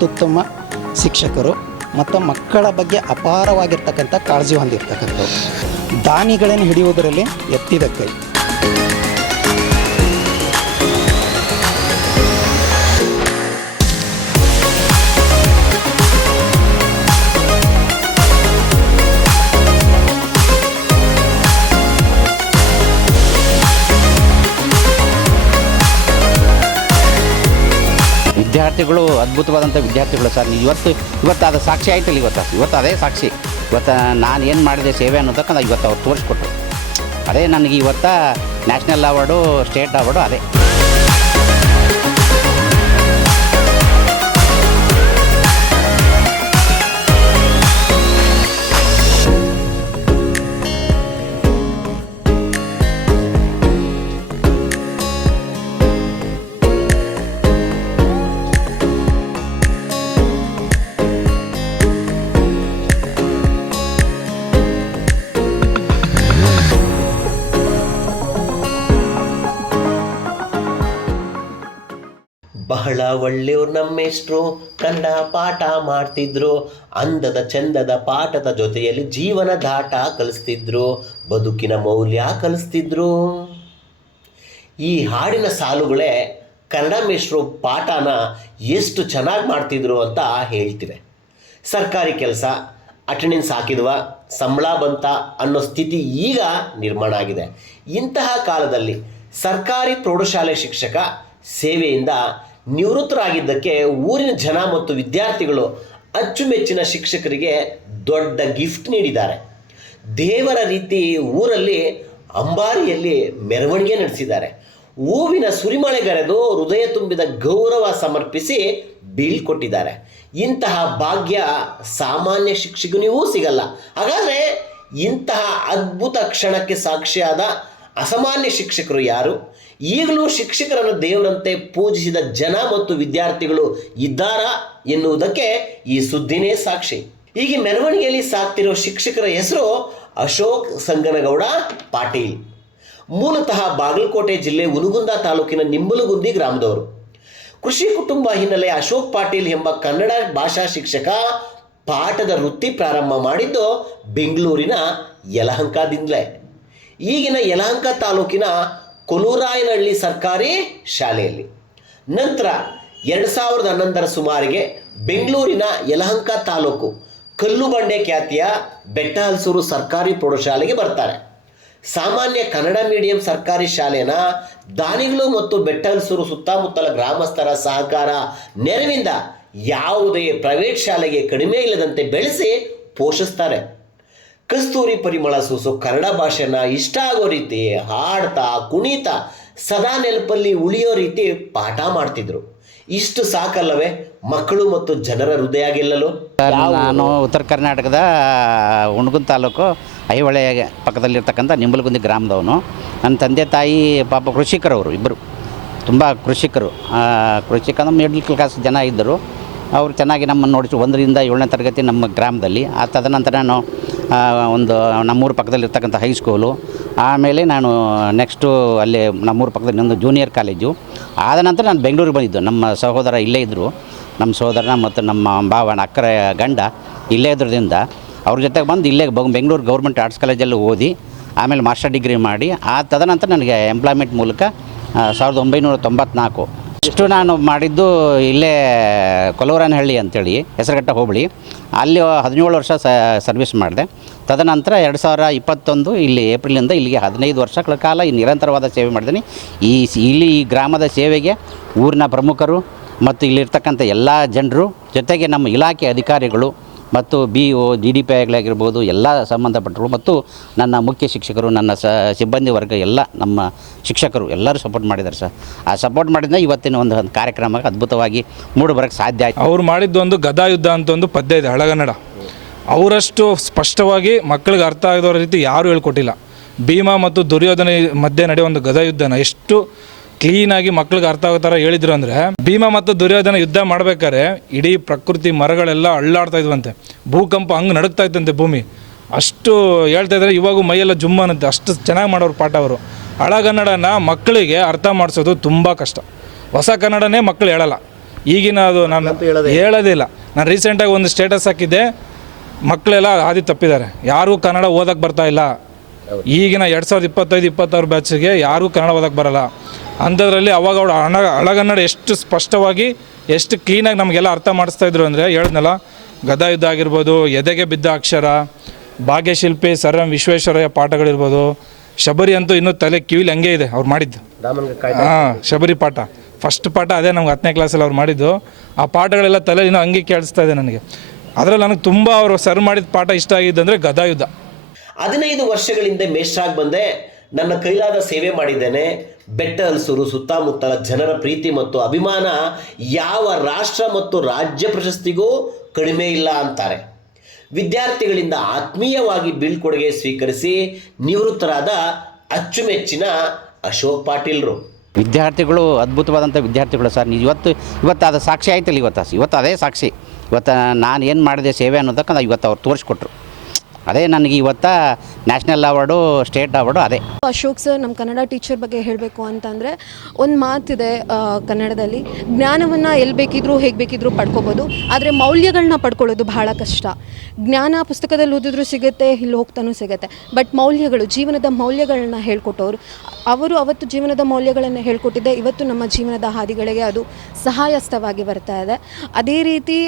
ಅತ್ಯುತ್ತಮ ಶಿಕ್ಷಕರು ಮತ್ತು ಮಕ್ಕಳ ಬಗ್ಗೆ ಅಪಾರವಾಗಿರ್ತಕ್ಕಂಥ ಕಾಳಜಿ ಹೊಂದಿರತಕ್ಕಂಥವ್ರು. ದಾನಿಗಳನ್ನು ಹಿಡಿಯುವುದರಲ್ಲಿ ಎತ್ತಿದ ಕೈ. ವಿದ್ಯಾರ್ಥಿಗಳು, ಅದ್ಭುತವಾದಂಥ ವಿದ್ಯಾರ್ಥಿಗಳು ಸರ್. ಇವತ್ತು ಇವತ್ತು ಅದು ಸಾಕ್ಷಿ ಆಯ್ತಲ್ಲ ಇವತ್ತು ಇವತ್ತು ಅದೇ ಸಾಕ್ಷಿ. ಇವತ್ತು ನಾನು ಏನು ಮಾಡಿದೆ ಸೇವೆ ಅನ್ನೋದಕ್ಕೆ ಇವತ್ತು ಅವ್ರು ತೋರಿಸ್ಕೊಟ್ರು. ಅದೇ ನನಗೆ ಇವತ್ತು ನ್ಯಾಷನಲ್ ಅವಾರ್ಡು, ಸ್ಟೇಟ್ ಅವಾರ್ಡು ಅದೇ. ಬಹಳ ಒಳ್ಳೆಯವ್ರು ನಮ್ಮೆಷ್ಟ್ರು. ಕನ್ನಡ ಪಾಠ ಮಾಡ್ತಿದ್ರು. ಅಂದದ ಚಂದದ ಪಾಠದ ಜೊತೆಯಲ್ಲಿ ಜೀವನ ದಾಟ ಕಲಿಸ್ತಿದ್ರು. ಬದುಕಿನ ಮೌಲ್ಯ ಕಲಿಸ್ತಿದ್ರು. ಈ ಹಾಡಿನ ಸಾಲುಗಳೇ ಕನ್ನಡ ಮೇಷ್ಟ್ರು ಪಾಠನ ಎಷ್ಟು ಚೆನ್ನಾಗಿ ಮಾಡ್ತಿದ್ರು ಅಂತ ಹೇಳ್ತಿವೆ. ಸರ್ಕಾರಿ ಕೆಲಸ, ಅಟೆಂಡೆನ್ಸ್ ಹಾಕಿದ್ವ, ಸಂಬಳ ಬಂತ ಅನ್ನೋ ಸ್ಥಿತಿ ಈಗ ನಿರ್ಮಾಣ ಆಗಿದೆ. ಇಂತಹ ಕಾಲದಲ್ಲಿ ಸರ್ಕಾರಿ ಪ್ರೌಢಶಾಲೆ ಶಿಕ್ಷಕ ಸೇವೆಯಿಂದ ನಿವೃತ್ತರಾಗಿದ್ದಕ್ಕೆ ಊರಿನ ಜನ ಮತ್ತು ವಿದ್ಯಾರ್ಥಿಗಳು ಅಚ್ಚುಮೆಚ್ಚಿನ ಶಿಕ್ಷಕರಿಗೆ ದೊಡ್ಡ ಗಿಫ್ಟ್ ನೀಡಿದ್ದಾರೆ. ದೇವರ ರೀತಿ ಊರಲ್ಲಿ ಅಂಬಾರಿಯಲ್ಲಿ ಮೆರವಣಿಗೆ ನಡೆಸಿದ್ದಾರೆ. ಹೂವಿನ ಸುರಿಮಳೆಗರೆದು ಹೃದಯ ತುಂಬಿದ ಗೌರವ ಸಮರ್ಪಿಸಿ ಬೀಳ್ಕೊಟ್ಟಿದ್ದಾರೆ ಇಂತಹ ಭಾಗ್ಯ ಸಾಮಾನ್ಯ ಶಿಕ್ಷಕನಿಗೂ ಸಿಗಲ್ಲ. ಹಾಗಾದರೆ ಇಂತಹ ಅದ್ಭುತ ಕ್ಷಣಕ್ಕೆ ಸಾಕ್ಷಿಯಾದ ಅಸಾಮಾನ್ಯ ಶಿಕ್ಷಕರು ಯಾರು? ಈಗಲೂ ಶಿಕ್ಷಕರನ್ನು ದೇವರಂತೆ ಪೂಜಿಸಿದ ಜನ ಮತ್ತು ವಿದ್ಯಾರ್ಥಿಗಳು ಇದ್ದಾರಾ ಎನ್ನುವುದಕ್ಕೆ ಈ ಸುದ್ದಿನೇ ಸಾಕ್ಷಿ. ಈಗ ಮೆರವಣಿಗೆಯಲ್ಲಿ ಸಾಕ್ತಿರೋ ಶಿಕ್ಷಕರ ಹೆಸರು ಅಶೋಕ್ ಸಂಗನಗೌಡ ಪಾಟೀಲ್. ಮೂಲತಃ ಬಾಗಲಕೋಟೆ ಜಿಲ್ಲೆ ಉನುಗುಂದ ತಾಲೂಕಿನ ನಿಂಬಲಗುಂದಿ ಗ್ರಾಮದವರು. ಕೃಷಿ ಕುಟುಂಬ ಹಿನ್ನೆಲೆ ಅಶೋಕ್ ಪಾಟೀಲ್ ಎಂಬ ಕನ್ನಡ ಭಾಷಾ ಶಿಕ್ಷಕ ಪಾಠದ ವೃತ್ತಿ ಪ್ರಾರಂಭ ಮಾಡಿದ್ದು ಬೆಂಗಳೂರಿನ ಯಲಹಂಕದಿಂದಲೇ. ಈಗಿನ ಯಲಹಂಕ ತಾಲೂಕಿನ ಕೊಲೂರಾಯನಹಳ್ಳಿ ಸರ್ಕಾರಿ ಶಾಲೆಯಲ್ಲಿ. ನಂತರ ಎರಡು ಸಾವಿರದ ಹನ್ನೊಂದರ ಸುಮಾರಿಗೆ ಬೆಂಗಳೂರಿನ ಯಲಹಂಕ ತಾಲೂಕು ಕಲ್ಲುಬಂಡೆ ಖ್ಯಾತಿಯ ಬೆಟ್ಟಹಲ್ಸೂರು ಸರ್ಕಾರಿ ಪ್ರೌಢಶಾಲೆಗೆ ಬರ್ತಾರೆ. ಸಾಮಾನ್ಯ ಕನ್ನಡ ಮೀಡಿಯಂ ಸರ್ಕಾರಿ ಶಾಲೆನ ದಾನಿಗಳು ಮತ್ತು ಬೆಟ್ಟಹಲ್ಸೂರು ಸುತ್ತಮುತ್ತಲ ಗ್ರಾಮಸ್ಥರ ಸಹಕಾರ ನೆರವಿಂದ ಯಾವುದೇ ಪ್ರೈವೇಟ್ ಶಾಲೆಗೆ ಕಡಿಮೆ ಇಲ್ಲದಂತೆ ಬೆಳೆಸಿ ಪೋಷಿಸ್ತಾರೆ. ಕಸ್ತೂರಿ ಪರಿಮಳ ಸೂಸು ಕನ್ನಡ ಭಾಷೆನ ಇಷ್ಟ ಆಗೋ ರೀತಿ ಹಾಡ್ತಾ, ಕುಣಿತಾ, ಸದಾ ನೆನಪಲ್ಲಿ ಉಳಿಯೋ ರೀತಿ ಪಾಠ ಮಾಡ್ತಿದ್ರು. ಇಷ್ಟು ಸಾಕಲ್ಲವೇ? ಮಕ್ಕಳು ಮತ್ತು ಜನರ ಹೃದಯ ಗೆಲ್ಲಲು ನಾನು ಉತ್ತರ ಕರ್ನಾಟಕದ ಹುಣಗುನ್ ತಾಲೂಕು ಐಹೊಳೆ ಪಕ್ಕದಲ್ಲಿರ್ತಕ್ಕಂಥ ನಿಂಬಲಗುಂದಿ ಗ್ರಾಮದವನು. ನನ್ನ ತಂದೆ ತಾಯಿ ಪಾಪ ಕೃಷಿಕರವರು ಇಬ್ಬರು ತುಂಬ ಕೃಷಿಕರು. ಕೃಷಿಕ ಮಿಡ್ಲ್ ಕ್ಲಾಸ್ ಜನ ಇದ್ದರು. ಅವರು ಚೆನ್ನಾಗಿ ನಮ್ಮನ್ನು ನೋಡಿಸಿ ಒಂದರಿಂದ ಏಳನೇ ತರಗತಿ ನಮ್ಮ ಗ್ರಾಮದಲ್ಲಿ. ಆ ತದನಂತರ ನಾನು ಒಂದು ನಮ್ಮೂರ ಪಕ್ಕದಲ್ಲಿರ್ತಕ್ಕಂಥ ಹೈಸ್ಕೂಲು ಆಮೇಲೆ ನಾನು ನೆಕ್ಸ್ಟು ಅಲ್ಲಿ ನಮ್ಮೂರ ಪಕ್ಕದಲ್ಲಿ ನಂದು ಜೂನಿಯರ್ ಕಾಲೇಜು ಆದ ನಂತರ ನಾನು ಬೆಂಗಳೂರಿಗೆ ಬಂದಿದ್ದು. ನಮ್ಮ ಸಹೋದರ ಇಲ್ಲೇ ಇದ್ದರು ನಮ್ಮ ಸಹೋದರನ ಮತ್ತು ನಮ್ಮ ಭಾವನ, ಅಕ್ಕರ ಗಂಡ ಇಲ್ಲೇ ಇದ್ರದಿಂದ ಅವ್ರ ಜೊತೆಗೆ ಬಂದು ಇಲ್ಲೇ ಬೆಂಗಳೂರು ಗೌರ್ಮೆಂಟ್ ಆರ್ಟ್ಸ್ ಕಾಲೇಜಲ್ಲಿ ಓದಿ, ಆಮೇಲೆ ಮಾಸ್ಟರ್ ಡಿಗ್ರಿ ಮಾಡಿ ಆ ತದನಂತರ ನನಗೆ ಎಂಪ್ಲಾಯ್ಮೆಂಟ್ ಮೂಲಕ ಸಾವಿರದ ಒಂಬೈನೂರ ತೊಂಬತ್ನಾಲ್ಕು. ಇಷ್ಟು ನಾನು ಮಾಡಿದ್ದು ಇಲ್ಲೇ ಕೊಲವರನಹಳ್ಳಿ ಅಂತೇಳಿ, ಹೆಸರುಘಟ್ಟ ಹೋಬಳಿ. ಅಲ್ಲಿ ಹದಿನೇಳು ವರ್ಷ ಸರ್ವಿಸ್ ಮಾಡಿದೆ. ತದನಂತರ ಎರಡು ಸಾವಿರ ಇಪ್ಪತ್ತೊಂದು ಇಲ್ಲಿ ಏಪ್ರಿಲಿಂದ ಇಲ್ಲಿಗೆ ಹದಿನೈದು ವರ್ಷಗಳ ಕಾಲ ಈ ನಿರಂತರವಾದ ಸೇವೆ ಮಾಡಿದ್ದೀನಿ. ಈ ಇಲ್ಲಿ ಈ ಗ್ರಾಮದ ಸೇವೆಗೆ ಊರಿನ ಪ್ರಮುಖರು ಮತ್ತು ಇಲ್ಲಿರ್ತಕ್ಕಂಥ ಎಲ್ಲ ಜನರು, ಜೊತೆಗೆ ನಮ್ಮ ಇಲಾಖೆ ಅಧಿಕಾರಿಗಳು ಮತ್ತು B O G D P ಆಗಲಾಗಿರ್ಬೋದು ಎಲ್ಲ ಸಂಬಂಧಪಟ್ಟರು ಮತ್ತು ನನ್ನ ಮುಖ್ಯ ಶಿಕ್ಷಕರು, ನನ್ನ ಸ, ಸಿಬ್ಬಂದಿ ವರ್ಗ ಎಲ್ಲ ನಮ್ಮ ಶಿಕ್ಷಕರು ಎಲ್ಲರೂ ಸಪೋರ್ಟ್ ಮಾಡಿದ್ದಾರೆ ಸರ್. ಆ ಸಪೋರ್ಟ್ ಮಾಡಿದ್ದ ಇವತ್ತಿನ ಒಂದು ಒಂದು ಕಾರ್ಯಕ್ರಮಕ್ಕೆ ಅದ್ಭುತವಾಗಿ ಮೂಡಿ ಬರೋಕ್ಕೆ ಸಾಧ್ಯ ಆಯಿತು. ಅವ್ರು ಮಾಡಿದ್ದೊಂದು ಗದಾಯುದ್ಧ ಅಂತ ಒಂದು ಪದ್ಯ ಇದೆ, ಹಳಗನ್ನಡ. ಅವರಷ್ಟು ಸ್ಪಷ್ಟವಾಗಿ ಮಕ್ಕಳಿಗೆ ಅರ್ಥ ಆಗದವ್ರ ರೀತಿ ಯಾರೂ ಹೇಳ್ಕೊಟ್ಟಿಲ್ಲ. ಭೀಮ ಮತ್ತು ದುರ್ಯೋಧನ ಮಧ್ಯೆ ನಡೆಯುವ ಒಂದು ಗದಾಯುದ್ಧನ ಎಷ್ಟು ಕ್ಲೀನಾಗಿ ಮಕ್ಳಿಗೆ ಅರ್ಥ ಆಗೋ ಥರ ಹೇಳಿದ್ರು ಅಂದರೆ ಭೀಮ ಮತ್ತು ದುರ್ಯೋಧನ ಯುದ್ಧ ಮಾಡ್ಬೇಕಾದ್ರೆ ಇಡೀ ಪ್ರಕೃತಿ ಮರಗಳೆಲ್ಲ ಅಳ್ಳಾಡ್ತಾ ಇದ್ವಂತೆ. ಭೂಕಂಪ ಹಂಗೆ ನಡುಕ್ತಾ ಇತ್ತಂತೆ ಭೂಮಿ. ಅಷ್ಟು ಹೇಳ್ತಾ ಇದ್ರೆ ಇವಾಗೂ ಮೈಯೆಲ್ಲ ಜುಮ್ಮ ಅನ್ನುತ್ತೆ. ಅಷ್ಟು ಚೆನ್ನಾಗಿ ಮಾಡೋರು ಪಾಠ ಅವರು. ಹಳಗನ್ನಡನ ಮಕ್ಕಳಿಗೆ ಅರ್ಥ ಮಾಡಿಸೋದು ತುಂಬ ಕಷ್ಟ. ಹೊಸ ಕನ್ನಡನೇ ಮಕ್ಕಳು ಹೇಳಲ್ಲ. ಈಗಿನ ಅದು ನಾನು ಹೇಳೋದಿಲ್ಲ. ನಾನು ರೀಸೆಂಟಾಗಿ ಒಂದು ಸ್ಟೇಟಸ್ ಹಾಕಿದ್ದೆ. ಮಕ್ಕಳೆಲ್ಲ ಹಾದಿ ತಪ್ಪಿದ್ದಾರೆ. ಯಾರಿಗೂ ಕನ್ನಡ ಓದಕ್ಕೆ ಬರ್ತಾ ಇಲ್ಲ. ಈಗಿನ ಎರಡು ಸಾವಿರದ ಇಪ್ಪತ್ತೈದು ಇಪ್ಪತ್ತಾರು ಬ್ಯಾಚಿಗೆ ಯಾರಿಗೂ ಕನ್ನಡ ಓದಕ್ಕೆ ಬರಲ್ಲ. ಅಂಥದ್ರಲ್ಲಿ ಅವಾಗ ಅವ್ರು ಹಣ ಹಳಗನ್ನಡ ಎಷ್ಟು ಸ್ಪಷ್ಟವಾಗಿ ಎಷ್ಟು ಕ್ಲೀನಾಗಿ ನಮಗೆಲ್ಲ ಅರ್ಥ ಮಾಡಿಸ್ತಾ ಇದ್ರು ಅಂದರೆ ಹೇಳಿದ್ನಲ್ಲ ಗದಾ ಯುದ್ಧ ಆಗಿರ್ಬೋದು ಎದೆಗೆ ಬಿದ್ದ ಅಕ್ಷರ ಭಾಗ್ಯಶಿಲ್ಪಿ ಸರ್ ಎಂ ವಿಶ್ವೇಶ್ವರಯ್ಯ ಪಾಠಗಳಿರ್ಬೋದು ಶಬರಿ ಅಂತೂ ಇನ್ನೂ ತಲೆ ಕಿವಿಲಿ ಹಂಗೆ ಇದೆ ಅವ್ರು ಮಾಡಿದ್ದು. ಹಾಂ ಶಬರಿ ಪಾಠ. ಫಸ್ಟ್ ಪಾಠ ಅದೇ ನಮ್ಗೆ ಹತ್ತನೇ ಕ್ಲಾಸಲ್ಲಿ ಅವ್ರು ಮಾಡಿದ್ದು. ಆ ಪಾಠಗಳೆಲ್ಲ ತಲೆ ಇನ್ನೂ ಹಂಗೆ ಕೇಳಿಸ್ತಾ ಇದೆ ನನಗೆ. ಅದರಲ್ಲಿ ನನಗೆ ತುಂಬ ಅವರು ಸರ್ ಮಾಡಿದ ಪಾಠ ಇಷ್ಟ ಆಗಿದ್ದಂದರೆ ಗದಾ ಯುದ್ಧ. ಹದಿನೈದು ವರ್ಷಗಳಿಂದ ಮೇಷ್ಟ್ರಾಗಿ ಬಂದೆ. ನನ್ನ ಕೈಲಾದ ಸೇವೆ ಮಾಡಿದ್ದೇನೆ. ಬೆಟ್ಟ ಹಲಸೂರು ಸುತ್ತಮುತ್ತಲ ಜನರ ಪ್ರೀತಿ ಮತ್ತು ಅಭಿಮಾನ ಯಾವ ರಾಷ್ಟ್ರ ಮತ್ತು ರಾಜ್ಯ ಪ್ರಶಸ್ತಿಗೂ ಕಡಿಮೆ ಇಲ್ಲ ಅಂತಾರೆ. ವಿದ್ಯಾರ್ಥಿಗಳಿಂದ ಆತ್ಮೀಯವಾಗಿ ಬೀಳ್ಕೊಡುಗೆ ಸ್ವೀಕರಿಸಿ ನಿವೃತ್ತರಾದ ಅಚ್ಚುಮೆಚ್ಚಿನ ಅಶೋಕ್ ಪಾಟೀಲ್ರು. ವಿದ್ಯಾರ್ಥಿಗಳು ಅದ್ಭುತವಾದಂಥ ವಿದ್ಯಾರ್ಥಿಗಳು ಸರ್. ಇವತ್ತು ಇವತ್ತು ಅದು ಸಾಕ್ಷಿ ಆಯ್ತಲ್ಲ, ಇವತ್ತು ಇವತ್ತು ಅದೇ ಸಾಕ್ಷಿ. ಇವತ್ತು ನಾನು ಏನು ಮಾಡಿದೆ ಸೇವೆ ಅನ್ನೋದಕ್ಕೆ ಇವತ್ತು ಅವ್ರು ತೋರಿಸ್ಕೊಟ್ರು. ಅದೇ ನನಗೆ ಇವತ್ತ ನ್ಯಾಷನಲ್ ಅವಾರ್ಡು, ಸ್ಟೇಟ್ ಅವಾರ್ಡು ಅದೇ. ಅಶೋಕ್ ಸರ್, ನಮ್ಮ ಕನ್ನಡ ಟೀಚರ್ ಬಗ್ಗೆ ಹೇಳಬೇಕು ಅಂತಂದರೆ ಒಂದು ಮಾತಿದೆ ಕನ್ನಡದಲ್ಲಿ. ಜ್ಞಾನವನ್ನು ಎಲ್ಲಿ ಬೇಕಿದ್ರೂ, ಹೇಗೆ ಬೇಕಿದ್ರೂ ಪಡ್ಕೋಬೋದು, ಆದರೆ ಮೌಲ್ಯಗಳನ್ನ ಪಡ್ಕೊಳ್ಳೋದು ಬಹಳ ಕಷ್ಟ. ಜ್ಞಾನ ಪುಸ್ತಕದಲ್ಲಿ ಓದಿದ್ರು ಸಿಗುತ್ತೆ, ಇಲ್ಲಿ ಹೋಗ್ತಾನೂ ಸಿಗುತ್ತೆ. ಬಟ್ ಮೌಲ್ಯಗಳು, ಜೀವನದ ಮೌಲ್ಯಗಳನ್ನ ಹೇಳ್ಕೊಟ್ಟವರು. ಅವರು ಅವತ್ತು ಜೀವನದ ಮೌಲ್ಯಗಳನ್ನು ಹೇಳ್ಕೊಟ್ಟಿದ್ದೆ, ಇವತ್ತು ನಮ್ಮ ಜೀವನದ ಹಾದಿಗಳಿಗೆ ಅದು ಸಹಾಯಸ್ಥವಾಗಿ ಬರ್ತಾ ಇದೆ. ಅದೇ ರೀತಿ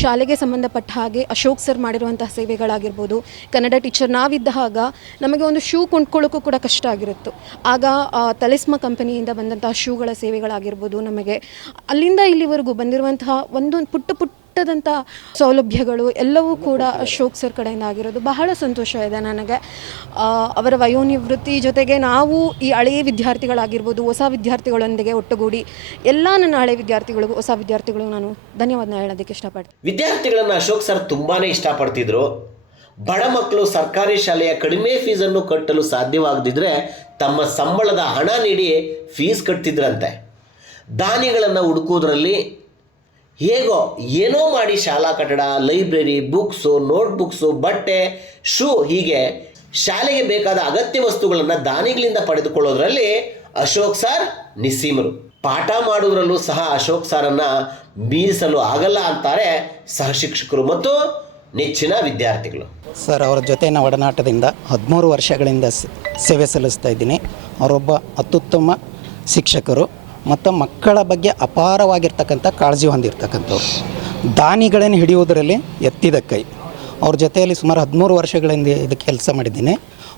ಶಾಲೆಗೆ ಸಂಬಂಧಪಟ್ಟ ಹಾಗೆ ಅಶೋಕ್ ಸರ್ ಮಾಡಿರುವಂತಹ ಸೇವೆಗಳಾಗಿರ್ಬೋದು ಕನ್ನಡ ಟೀಚರ್ ನಾವಿದ್ದಾಗ ನಮಗೆ ಒಂದು ಶೂ ಕೊಂಡ್ಕೊಳ್ಳೋಕ್ಕೂ ಕೂಡ ಕಷ್ಟ ಆಗಿರುತ್ತು. ಆಗ ತಲೆಸ್ಮ ಕಂಪನಿಯಿಂದ ಬಂದಂತಹ ಶೂಗಳ ಸೇವೆಗಳಾಗಿರ್ಬೋದು ನಮಗೆ. ಅಲ್ಲಿಂದ ಇಲ್ಲಿವರೆಗೂ ಬಂದಿರುವಂತಹ ಒಂದೊಂದು ಪುಟ್ಟ ಪುಟ್ಟದಂಥ ಸೌಲಭ್ಯಗಳು ಎಲ್ಲವೂ ಕೂಡ ಅಶೋಕ್ ಸರ್ ಕಡೆಯಿಂದ ಆಗಿರೋದು ಬಹಳ ಸಂತೋಷ ಇದೆ ನನಗೆ. ಅವರ ವಯೋನಿವೃತ್ತಿ ಜೊತೆಗೆ ನಾವು ಈ ಹಳೆಯ ವಿದ್ಯಾರ್ಥಿಗಳಾಗಿರ್ಬೋದು, ಹೊಸ ವಿದ್ಯಾರ್ಥಿಗಳೊಂದಿಗೆ ಒಟ್ಟುಗೂಡಿ ಎಲ್ಲ ನನ್ನ ಹಳೆ ವಿದ್ಯಾರ್ಥಿಗಳಿಗೂ, ಹೊಸ ವಿದ್ಯಾರ್ಥಿಗಳಿಗೂ ನಾನು ಧನ್ಯವಾದ ಹೇಳೋದಕ್ಕೆ ಇಷ್ಟಪಡ್ತೀನಿ. ವಿದ್ಯಾರ್ಥಿಗಳನ್ನು ಅಶೋಕ್ ಸರ್ ತುಂಬಾನೇ ಇಷ್ಟಪಡ್ತಿದ್ರು. ಬಡ ಮಕ್ಕಳು ಸರ್ಕಾರಿ ಶಾಲೆಯ ಕಡಿಮೆ ಫೀಸನ್ನು ಕಟ್ಟಲು ಸಾಧ್ಯವಾಗದಿದ್ದರೆ ತಮ್ಮ ಸಂಬಳದ ಹಣ ನೀಡಿ ಫೀಸ್ ಕಟ್ತಿದ್ರಂತೆ. ದಾನಿಗಳನ್ನು ಹುಡುಕೋದ್ರಲ್ಲಿ ಹೇಗೋ ಏನೋ ಮಾಡಿ ಶಾಲಾ ಕಟ್ಟಡ, ಲೈಬ್ರರಿ, ಬುಕ್ಸು, ನೋಟ್ಬುಕ್ಸು, ಬಟ್ಟೆ, ಶೂ ಹೀಗೆ ಶಾಲೆಗೆ ಬೇಕಾದ ಅಗತ್ಯ ವಸ್ತುಗಳನ್ನು ದಾನಿಗಳಿಂದ ಪಡೆದುಕೊಳ್ಳೋದ್ರಲ್ಲಿ ಅಶೋಕ್ ಸರ್ ನಿಸ್ಸೀಮರು. ಪಾಠ ಮಾಡೋದ್ರಲ್ಲೂ ಸಹ ಅಶೋಕ್ ಸಾರನ್ನು ಮೀರಿಸಲು ಆಗಲ್ಲ ಅಂತಾರೆ ಸಹ ಶಿಕ್ಷಕರು. ಮತ್ತು ನೆಚ್ಚಿನ ವಿದ್ಯಾರ್ಥಿಗಳು. ಸರ್, ಅವರ ಜೊತೆನ ಒಡನಾಟದಿಂದ ಹದಿಮೂರು ವರ್ಷಗಳಿಂದ ಸೇವೆ ಸಲ್ಲಿಸ್ತಾ ಇದ್ದೀನಿ. ಅವರೊಬ್ಬ ಅತ್ಯುತ್ತಮ ಶಿಕ್ಷಕರು ಮತ್ತು ಮಕ್ಕಳ ಬಗ್ಗೆ ಅಪಾರವಾಗಿರ್ತಕ್ಕಂಥ ಕಾಳಜಿ ಹೊಂದಿರತಕ್ಕಂಥವ್ರು. ದಾನಿಗಳನ್ನು ಹಿಡಿಯುವುದರಲ್ಲಿ ಎತ್ತಿದ ಕೈ. ಅವ್ರ ಜೊತೆಯಲ್ಲಿ ಸುಮಾರು ಹದಿಮೂರು ವರ್ಷಗಳಿಂದ ಇದು ಕೆಲಸ ಮಾಡಿದ್ದೀನಿ.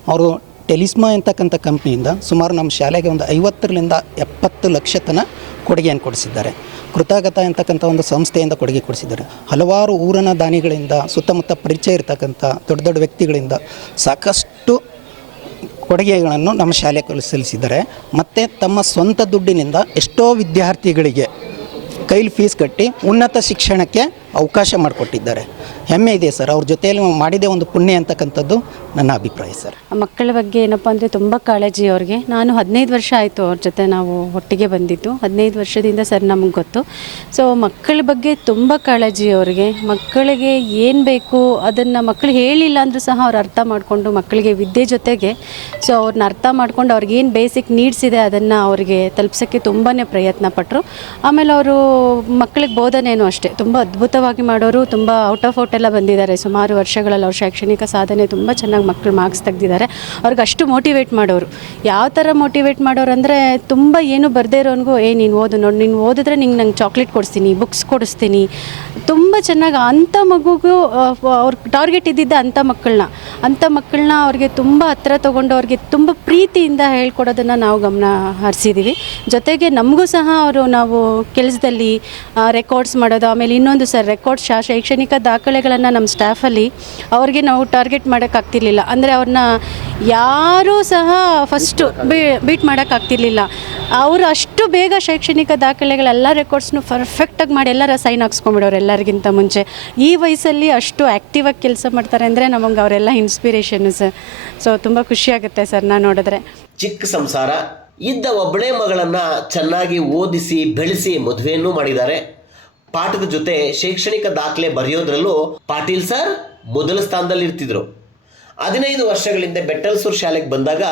ಅವರು ಟೆಲಿಸ್ಮಾ ಅಂತಕ್ಕಂಥ ಕಂಪ್ನಿಯಿಂದ ಸುಮಾರು ನಮ್ಮ ಶಾಲೆಗೆ ಒಂದು ಐವತ್ತರಿಂದ ಎಪ್ಪತ್ತು ಲಕ್ಷ ತನ ಕೊಡುಗೆಯನ್ನು ಕೊಡಿಸಿದ್ದಾರೆ. ಕೃತಗತ ಅಂತಕ್ಕಂಥ ಒಂದು ಸಂಸ್ಥೆಯಿಂದ ಕೊಡುಗೆ ಕೊಡಿಸಿದ್ದಾರೆ. ಹಲವಾರು ಊರಿನ ದಾನಿಗಳಿಂದ, ಸುತ್ತಮುತ್ತ ಪರಿಚಯ ಇರತಕ್ಕಂಥ ದೊಡ್ಡ ದೊಡ್ಡ ವ್ಯಕ್ತಿಗಳಿಂದ ಸಾಕಷ್ಟು ಕೊಡುಗೆಗಳನ್ನು ನಮ್ಮ ಶಾಲೆ ಸಲ್ಲಿಸಿದ್ದಾರೆ. ಮತ್ತು ತಮ್ಮ ಸ್ವಂತ ದುಡ್ಡಿನಿಂದ ಎಷ್ಟೋ ವಿದ್ಯಾರ್ಥಿಗಳಿಗೆ ಕೈಲಿ ಫೀಸ್ ಕಟ್ಟಿ ಉನ್ನತ ಶಿಕ್ಷಣಕ್ಕೆ ಅವಕಾಶ ಮಾಡಿಕೊಟ್ಟಿದ್ದಾರೆ. ಹೆಮ್ಮೆ ಇದೆ ಸರ್. ಅವ್ರ ಜೊತೆಯಲ್ಲಿ ಮಾಡಿದೆ ಒಂದು ಪುಣ್ಯ ಅಂತಕ್ಕಂಥದ್ದು ನನ್ನ ಅಭಿಪ್ರಾಯ ಸರ್. ಮಕ್ಕಳ ಬಗ್ಗೆ ಏನಪ್ಪ ಅಂದರೆ ತುಂಬ ಕಾಳಜಿ ಅವ್ರಿಗೆ. ನಾನು ಹದಿನೈದು ವರ್ಷ ಆಯಿತು ಅವ್ರ ಜೊತೆ ನಾವು ಒಟ್ಟಿಗೆ ಬಂದಿದ್ದು. ಹದಿನೈದು ವರ್ಷದಿಂದ ಸರ್ ನಮ್ಗೆ ಗೊತ್ತು. ಸೊ ಮಕ್ಕಳ ಬಗ್ಗೆ ತುಂಬ ಕಾಳಜಿ ಅವ್ರಿಗೆ. ಮಕ್ಕಳಿಗೆ ಏನು ಬೇಕು ಅದನ್ನು ಮಕ್ಕಳು ಹೇಳಿಲ್ಲ ಅಂದರೂ ಸಹ ಅವ್ರು ಅರ್ಥ ಮಾಡಿಕೊಂಡು ಮಕ್ಕಳಿಗೆ ವಿದ್ಯೆ ಜೊತೆಗೆ ಸೊ ಅವ್ರನ್ನ ಅರ್ಥ ಮಾಡ್ಕೊಂಡು ಅವ್ರಿಗೆ ಏನು ಬೇಸಿಕ್ ನೀಡ್ಸ್ ಇದೆ ಅದನ್ನು ಅವರಿಗೆ ತಲುಪ್ಸೋಕ್ಕೆ ತುಂಬಾ ಪ್ರಯತ್ನ ಪಟ್ಟರು ಆಮೇಲೆ ಅವರು ಮಕ್ಕಳಿಗೆ ಬೋಧನೆಯೂ ಅಷ್ಟೇ. ತುಂಬ ಅದ್ಭುತವಾಗಿ ಮಾಡೋರು ತುಂಬ ಔಟ್ ಆಫ್ ಔಟ್ ಎಲ್ಲ ಬಂದಿದ್ದಾರೆ. ಸುಮಾರು ವರ್ಷಗಳಲ್ಲಿ ಅವ್ರ ಶೈಕ್ಷಣಿಕ ಸಾಧನೆ ತುಂಬ ಚೆನ್ನಾಗಿ ಮಕ್ಕಳು ಮಾರ್ಕ್ಸ್ ತೆಗ್ದಿದ್ದಾರೆ. ಅವ್ರಿಗೆ ಅಷ್ಟು ಮೋಟಿವೇಟ್ ಮಾಡೋರು. ಯಾವ ಥರ ಮೋಟಿವೇಟ್ ಮಾಡೋರು ಅಂದರೆ ತುಂಬ ಏನು ಬರದೇ ಇರೋನ್ಗೂ ಏ, ನೀನು ಓದು ನೋಡಿ, ನೀನು ಓದಿದ್ರೆ ನಿಂಗೆ ನಂಗೆ ಚಾಕ್ಲೇಟ್ ಕೊಡಿಸ್ತೀನಿ ಬುಕ್ಸ್ ಕೊಡಿಸ್ತೀನಿ. ತುಂಬ ಚೆನ್ನಾಗಿ ಅಂಥ ಮಗುಗೂ ಅವ್ರ ಟಾರ್ಗೆಟ್ ಇದ್ದಿದ್ದ ಅಂಥ ಮಕ್ಕಳನ್ನ ಅಂಥ ಮಕ್ಕಳನ್ನ ಅವ್ರಿಗೆ ತುಂಬ ಹತ್ರ ತೊಗೊಂಡು ಅವ್ರಿಗೆ ತುಂಬ ಪ್ರೀತಿಯಿಂದ ಹೇಳ್ಕೊಡೋದನ್ನು ನಾವು ಗಮನ ಹರಿಸಿದ್ದೀವಿ ಜೊತೆಗೆ ನಮಗೂ ಸಹ ಅವರು ನಾವು ಕೆಲಸದಲ್ಲಿ ರೆಕಾರ್ಡ್ಸ್ ಮಾಡೋದು, ಆಮೇಲೆ ಇನ್ನೊಂದು ಸರ್ ರೆಕಾರ್ಡ್ಸ್ ಶಾ ಶೈಕ್ಷಣಿಕ ದಾಖಲೆಗಳನ್ನು ನಮ್ಮ ಸ್ಟಾಫಲ್ಲಿ ಅವ್ರಿಗೆ ನಾವು ಟಾರ್ಗೆಟ್ ಮಾಡೋಕ್ಕಾಗ್ತಿರ್ಲಿಲ್ಲ. ಅಂದರೆ ಅವ್ರನ್ನ ಯಾರೂ ಸಹ ಫಸ್ಟು ಬೀಟ್ ಮಾಡೋಕ್ಕಾಗ್ತಿರ್ಲಿಲ್ಲ. ಅವರು ಅಷ್ಟು ಬೇಗ ಶೈಕ್ಷಣಿಕ ದಾಖಲೆಗಳೆಲ್ಲ ರೆಕಾರ್ಡ್ಸ್ನು ಪರ್ಫೆಕ್ಟಾಗಿ ಮಾಡಿ ಎಲ್ಲರ ಸೈನ್ ಹಾಕ್ಸ್ಕೊಂಬಿಡೋರು ಎಲ್ಲರಿಗಿಂತ ಮುಂಚೆ. ಈ ವಯಸ್ಸಲ್ಲಿ ಅಷ್ಟು ಆ್ಯಕ್ಟಿವಾಗಿ ಕೆಲಸ ಮಾಡ್ತಾರೆ ಅಂದರೆ ನಮಗೆ ಅವರೆಲ್ಲ ಇನ್ಸ್ಪಿರೇಷನ್ ಸರ್ ಸೊ ತುಂಬ ಖುಷಿಯಾಗುತ್ತೆ ಸರ್ ನಾನು ನೋಡಿದ್ರೆ. ಚಿಕ್ಕ ಸಂಸಾರ, ಇದ್ದ ಒಬ್ಬಳೇ ಮಗಳನ್ನು ಚೆನ್ನಾಗಿ ಓದಿಸಿ, ಬೆಳೆಸಿ ಮದುವೆಯನ್ನು ಮಾಡಿದ್ದಾರೆ. ಪಾಠದ ಜೊತೆ ಶೈಕ್ಷಣಿಕ ದಾಖಲೆ ಬರೆಯೋದ್ರಲ್ಲೂ ಪಾಟೀಲ್ ಸರ್ ಮೊದಲ ಸ್ಥಾನದಲ್ಲಿ ಇರ್ತಿದ್ರು ಹದಿನೈದು ವರ್ಷಗಳಿಂದ ಬೆಟ್ಟಲ್ಸೂರು ಶಾಲೆಗೆ ಬಂದಾಗ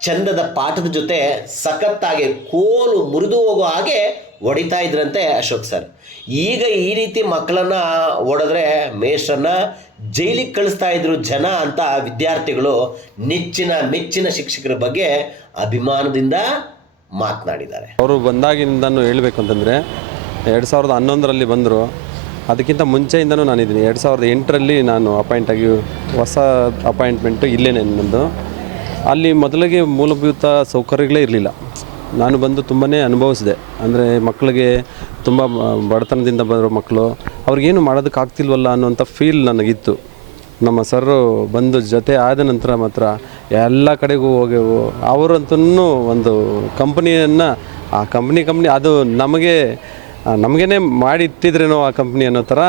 ಚಂದದ ಪಾಠದ ಜೊತೆ ಸಖತ್ತಾಗಿ ಕೋಲು ಮುರಿದು ಹೋಗೋ ಹಾಗೆ ಹೊಡಿತಾ ಇದ್ರಂತೆ ಅಶೋಕ್ ಸರ್. ಈಗ ಈ ರೀತಿ ಮಕ್ಕಳನ್ನ ಹೊಡೆದ್ರೆ ಮೇಷ್ರನ್ನ ಜೈಲಿಗೆ ಕಳಿಸ್ತಾ ಇದ್ರು ಜನ ಅಂತ ವಿದ್ಯಾರ್ಥಿಗಳು ನೆಚ್ಚಿನ ಮೆಚ್ಚಿನ ಶಿಕ್ಷಕರ ಬಗ್ಗೆ ಅಭಿಮಾನದಿಂದ ಮಾತನಾಡಿದ್ದಾರೆ. ಅವರು ಬಂದಾಗಿಂದನು ಹೇಳಬೇಕು ಅಂತಂದರೆ ಎರಡು ಸಾವಿರದ ಹನ್ನೊಂದರಲ್ಲಿ ಬಂದರು. ಅದಕ್ಕಿಂತ ಮುಂಚೆಯಿಂದನೂ ನಾನಿದ್ದೀನಿ. ಎರಡು ಸಾವಿರದ ಎಂಟರಲ್ಲಿ ನಾನು ಅಪಾಯಿಂಟ್ ಆಗಿ ಹೊಸ ಅಪಾಯಿಂಟ್ಮೆಂಟು ಇಲ್ಲೇ ನನ್ನದು ಅಲ್ಲಿ ಮೊದಲಿಗೆ ಮೂಲಭೂತ ಸೌಕರ್ಯಗಳೇ ಇರಲಿಲ್ಲ. ನಾನು ಬಂದು ತುಂಬಾ ಅನುಭವಿಸಿದೆ. ಅಂದರೆ ಮಕ್ಕಳಿಗೆ ತುಂಬ ಬಡತನದಿಂದ ಬರೋ ಮಕ್ಕಳು, ಅವ್ರಿಗೇನು ಮಾಡೋದಕ್ಕಾಗ್ತಿಲ್ವಲ್ಲ ಅನ್ನೋಂಥ ಫೀಲ್ ನನಗಿತ್ತು. ನಮ್ಮ ಸರ್ರು ಬಂದು ಜೊತೆ ಆದ ನಂತರ ಮಾತ್ರ ಎಲ್ಲ ಕಡೆಗೂ ಹೋಗೆವು ಅವರಂತೂ ಒಂದು ಕಂಪ್ನಿಯನ್ನು ಆ ಕಂಪ್ನಿ ಕಂಪ್ನಿ ಅದು ನಮಗೆ ನಮಗೇನೆ ಮಾಡಿ ಇಟ್ಟಿದ್ರೇನೋ ಆ ಕಂಪ್ನಿ ಅನ್ನೋ ಥರ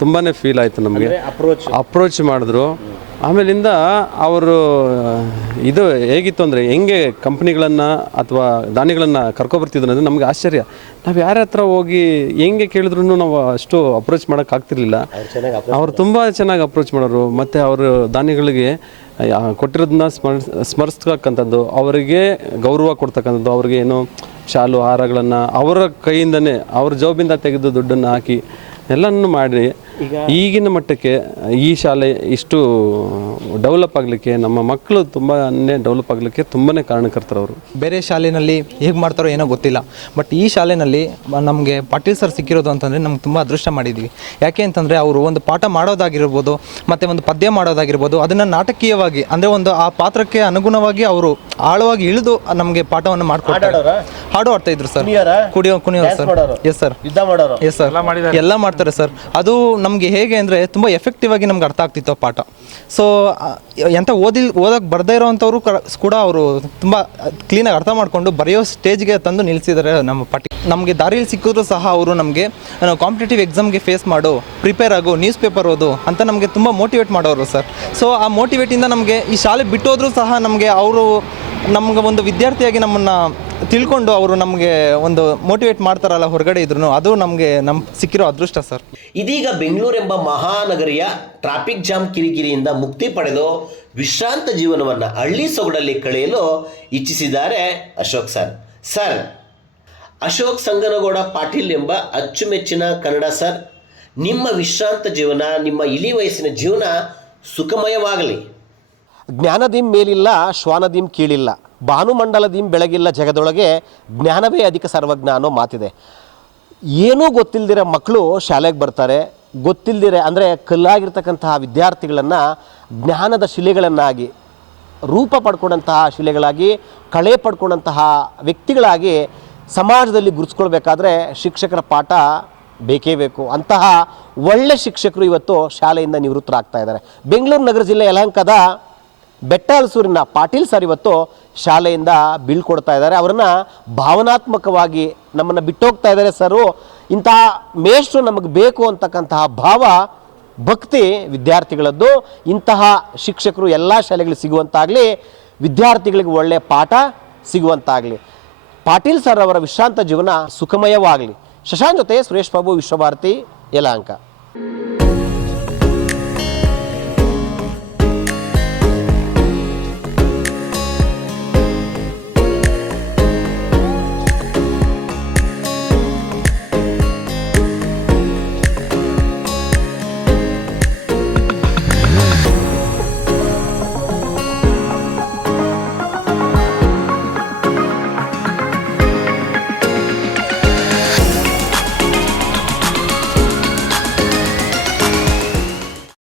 ತುಂಬಾ ಫೀಲ್ ಆಯಿತು ನಮಗೆ. ಅಪ್ರೋಚ್ ಅಪ್ರೋಚ್ ಮಾಡಿದ್ರು. ಆಮೇಲಿಂದ ಅವರು ಇದು ಹೇಗಿತ್ತು ಅಂದರೆ ಹೆಂಗೆ ಕಂಪ್ನಿಗಳನ್ನು ಅಥವಾ ದಾನಿಗಳನ್ನು ಕರ್ಕೊಬರ್ತಿದ್ರು ಅಂದರೆ ನಮಗೆ ಆಶ್ಚರ್ಯ. ನಾವು ಯಾರ ಹತ್ರ ಹೋಗಿ ಹೆಂಗೆ ಕೇಳಿದ್ರು ನಾವು ಅಷ್ಟು ಅಪ್ರೋಚ್ ಮಾಡೋಕ್ಕಾಗ್ತಿರ್ಲಿಲ್ಲ ಅವ್ರು ತುಂಬ ಚೆನ್ನಾಗಿ ಅಪ್ರೋಚ್ ಮಾಡೋರು. ಮತ್ತು ಅವರು ದಾನಿಗಳಿಗೆ ಕೊಟ್ಟಿರೋದನ್ನ ಸ್ಮರ್ ಸ್ಮರಿಸ್ತಕ್ಕಂಥದ್ದು ಅವರಿಗೆ ಗೌರವ ಕೊಡ್ತಕ್ಕಂಥದ್ದು ಅವ್ರಿಗೆ ಏನು ಶಾಲು ಹಾರಗಳನ್ನು ಅವರ ಕೈಯಿಂದನೇ ಅವ್ರ ಜೋಬಿಂದ ತೆಗೆದು ದುಡ್ಡನ್ನು ಹಾಕಿ ಎಲ್ಲನೂ ಮಾಡಿ ಈಗಿನ ಮಟ್ಟಕ್ಕೆ ಈ ಶಾಲೆ ಇಷ್ಟು ಡೆವಲಪ್ ಆಗಲಿಕ್ಕೆ ನಮ್ಮ ಮಕ್ಕಳು ತುಂಬಾ ಡೆವಲಪ್ ಆಗಲಿಕ್ಕೆ ತುಂಬಾ ಕಾರಣಕರ್ತರವರು ಬೇರೆ ಶಾಲೆಯಲ್ಲಿ ಹೇಗೆ ಮಾಡ್ತಾರೋ ಏನೋ ಗೊತ್ತಿಲ್ಲ. ಬಟ್ ಈ ಶಾಲೆಯಲ್ಲಿ ನಮಗೆ ಪಾಟೀಲ್ ಸರ್ ಸಿಕ್ಕಿರೋದು ಅಂತಂದರೆ ನಮ್ಗೆ ತುಂಬ ಅದೃಷ್ಟ ಮಾಡಿದ್ದೀವಿ ಯಾಕೆ ಅಂತಂದರೆ ಅವರು ಒಂದು ಪಾಠ ಮಾಡೋದಾಗಿರ್ಬೋದು ಮತ್ತು ಒಂದು ಪದ್ಯ ಮಾಡೋದಾಗಿರ್ಬೋದು ಅದನ್ನು ನಾಟಕೀಯವಾಗಿ ಅಂದರೆ ಒಂದು ಆ ಪಾತ್ರಕ್ಕೆ ಅನುಗುಣವಾಗಿ ಅವರು ಆಳವಾಗಿ ಇಳಿದು ನಮಗೆ ಪಾಠವನ್ನು ಮಾಡ್ಕೊಡ್ತಾರೆ. ಹಾಡು ಆಡ್ತಾ ಇದ್ರು ಸರ್ ಕುಡಿಯೋ ಕುಣಿಯೋ sir yes sir yes sir ಎಲ್ಲ ಮಾಡ್ತಾರೆ ಸರ್ ಅದು ನಮಗೆ ಹೇಗೆ ಅಂದರೆ ತುಂಬ ಎಫೆಕ್ಟಿವ್ ಆಗಿ ನಮ್ಗೆ ಅರ್ಥ ಆಗ್ತಿತ್ತು ಪಾಠ. ಸೊ ಎಂಥ ಓದಿ ಓದಕ್ಕೆ ಬರದೇ ಇರೋವಂಥವ್ರು ಕೂಡ ಅವರು ತುಂಬ ಕ್ಲೀನಾಗಿ ಅರ್ಥ ಮಾಡಿಕೊಂಡು ಬರೆಯೋ ಸ್ಟೇಜ್ಗೆ ತಂದು ನಿಲ್ಲಿಸಿದ್ದಾರೆ ನಮ್ಮ ಪಾಠ. ನಮಗೆ ದಾರಿಯಲ್ಲಿ ಸಿಕ್ಕಿದ್ರು ಸಹ ಅವರು ನಮಗೆ ಕಾಂಪಿಟೇಟಿವ್ ಎಕ್ಸಾಮ್ಗೆ ಫೇಸ್ ಮಾಡು ಪ್ರಿಪೇರ್ ಆಗು ನ್ಯೂಸ್ ಪೇಪರ್ ಓದು ಅಂತ ನಮಗೆ ತುಂಬ ಮೋಟಿವೇಟ್ ಮಾಡೋರು ಸರ್. ಸೊ ಆ ಮೋಟಿವೇಟಿಂದ ನಮಗೆ ಈ ಶಾಲೆ ಬಿಟ್ಟೋದ್ರೂ ಸಹ ನಮಗೆ ಅವರು ನಮ್ಗೆ ಒಂದು ವಿದ್ಯಾರ್ಥಿಯಾಗಿ ನಮ್ಮನ್ನು ತಿಳ್ಕೊಂಡು ಅವರು ನಮಗೆ ಒಂದು ಮೋಟಿವೇಟ್ ಮಾಡ್ತಾರಲ್ಲ ಹೊರಗಡೆ ಇದ್ರು ಅದು ನಮಗೆ ನಮ್ಮ ಸಿಕ್ಕಿರೋ ಅದೃಷ್ಟ ಸರ್. ಇದೀಗ ಬೆಂಗಳೂರೆಂಬ ಮಹಾನಗರಿಯ ಟ್ರಾಫಿಕ್ ಜಾಮ್ ಕಿರಿಕಿರಿಯಿಂದ ಮುಕ್ತಿ ಪಡೆದು ವಿಶ್ರಾಂತ ಜೀವನವನ್ನು ಹಳ್ಳಿ ಸೊಗಡಲ್ಲಿ ಕಳೆಯಲು ಇಚ್ಛಿಸಿದ್ದಾರೆ ಅಶೋಕ್ ಸರ್. ಸರ್, ಅಶೋಕ್ ಸಂಗನಗೌಡ ಪಾಟೀಲ್ ಎಂಬ ಅಚ್ಚುಮೆಚ್ಚಿನ ಕನ್ನಡ ಸರ್, ನಿಮ್ಮ ವಿಶ್ರಾಂತ ಜೀವನ, ನಿಮ್ಮ ಇಳಿ ವಯಸ್ಸಿನ ಜೀವನ ಸುಖಮಯವಾಗಲಿ. ಜ್ಞಾನದಿಂ ಮೇಲಿಲ್ಲ, ಶ್ವಾನದಿಂ ಕೀಳಿಲ್ಲ. ಭಾನುಮಂಡಲದಿಂ ಬೆಳಗಿಲ್ಲ ಜಗದೊಳಗೆ ಜ್ಞಾನವೇ ಅಧಿಕ ಸರ್ವಜ್ಞ ಅನ್ನೋ ಮಾತಿದೆ. ಏನೂ ಗೊತ್ತಿಲ್ಲದಿರೋ ಮಕ್ಕಳು ಶಾಲೆಗೆ ಬರ್ತಾರೆ ಗೊತ್ತಿಲ್ಲದಿರ ಅಂದರೆ ಕಲ್ಲಾಗಿರ್ತಕ್ಕಂತಹ ವಿದ್ಯಾರ್ಥಿಗಳನ್ನು ಜ್ಞಾನದ ಶಿಲೆಗಳನ್ನಾಗಿ, ರೂಪ ಪಡ್ಕೊಂಡಂತಹ ಶಿಲೆಗಳಾಗಿ, ಕಳೆ ಪಡ್ಕೊಂಡಂತಹ ವ್ಯಕ್ತಿಗಳಾಗಿ ಸಮಾಜದಲ್ಲಿ ಗುರುತಿಸ್ಕೊಳ್ಬೇಕಾದ್ರೆ ಶಿಕ್ಷಕರ ಪಾಠ ಬೇಕೇ ಬೇಕು. ಅಂತಹ ಒಳ್ಳೆ ಶಿಕ್ಷಕರು ಇವತ್ತು ಶಾಲೆಯಿಂದ ನಿವೃತ್ತರಾಗ್ತಾ ಇದ್ದಾರೆ. ಬೆಂಗಳೂರು ನಗರ ಜಿಲ್ಲೆ ಯಲಹಂಕದ ಬೆಟ್ಟ ಹಲಸೂರಿನ ಪಾಟೀಲ್ ಸರ್ ಇವತ್ತು ಶಾಲೆಯಿಂದ ಬೀಳ್ಕೊಡ್ತಾ ಇದ್ದಾರೆ. ಅವರನ್ನು ಭಾವನಾತ್ಮಕವಾಗಿ ನಮ್ಮನ್ನು ಬಿಟ್ಟೋಗ್ತಾ ಇದ್ದಾರೆ ಸರು. ಇಂತಹ ಮೇಷ್ಟ್ರು ನಮಗೆ ಬೇಕು ಅಂತಕ್ಕಂತಹ ಭಾವ, ಭಕ್ತಿ ವಿದ್ಯಾರ್ಥಿಗಳದ್ದು. ಇಂತಹ ಶಿಕ್ಷಕರು ಎಲ್ಲ ಶಾಲೆಗಳಿಗೆ ಸಿಗುವಂತಾಗಲಿ, ವಿದ್ಯಾರ್ಥಿಗಳಿಗೆ ಒಳ್ಳೆಯ ಪಾಠ ಸಿಗುವಂತಾಗಲಿ. ಪಾಟೀಲ್ ಸರ್ ಅವರ ವಿಶ್ರಾಂತ ಜೀವನ ಸುಖಮಯವಾಗಲಿ. ಶಶಾಂಕ್ ಜೊತೆ ಸುರೇಶ್ ಬಾಬು ವಿಶ್ವಭಾರತಿ ಯಲಹಂಕ.